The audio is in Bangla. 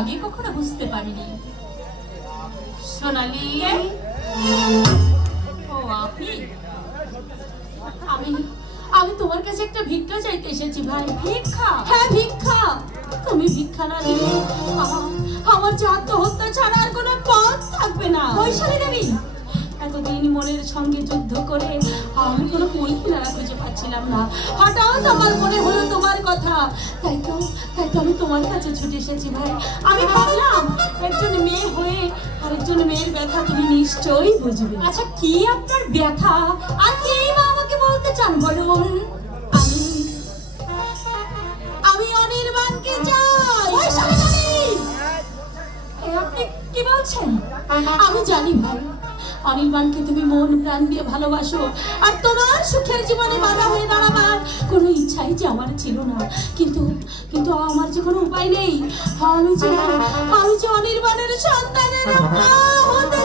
আগে কখনো বুঝতে পারিনি। সোনালি, ও আপনি? আমি আমি তোমার কাছে একটা ভিক্ষা চাইতে এসেছি ভাই। ভিক্ষা? হ্যাঁ ভিক্ষা। তুমি ভিক্ষা না দিলে আমার যে আত্মহত্যা ছাড়া আর কোনো পথ থাকবে না। বৈশালী দেবী, এতদিন মনের সঙ্গে যুদ্ধ করে আমি কোনো কুল কিনারা খুঁজে পাচ্ছিলাম না। হঠাৎ আমার মনে হলো তোমার কথা, তাই তো আমি তোমার কাছে ছুটে এসেছি ভাই। আমি ভাবলাম একজন মেয়ে হয়ে আরেকজন মেয়ের ব্যথা তুমি নিশ্চয়ই বুঝবে। আচ্ছা, কি আপনার ব্যথা আর কেই বা আমাকে বলতে চান বলুন? আমি অনির্বাণকে চাই। আপনি কি বলছেন? আমি জানি ভাই, অনির্বাণকে তুমি মন প্রাণ দিয়ে ভালোবাসো, আর তোমার সুখের জীবনে বাধা হয়ে দাঁড়াবার কোনো ইচ্ছাই যে আমার ছিল না। কিন্তু কিন্তু আমার যে কোনো উপায় নেই। আমি যে অনির্বাণের সন্তানের মা হতে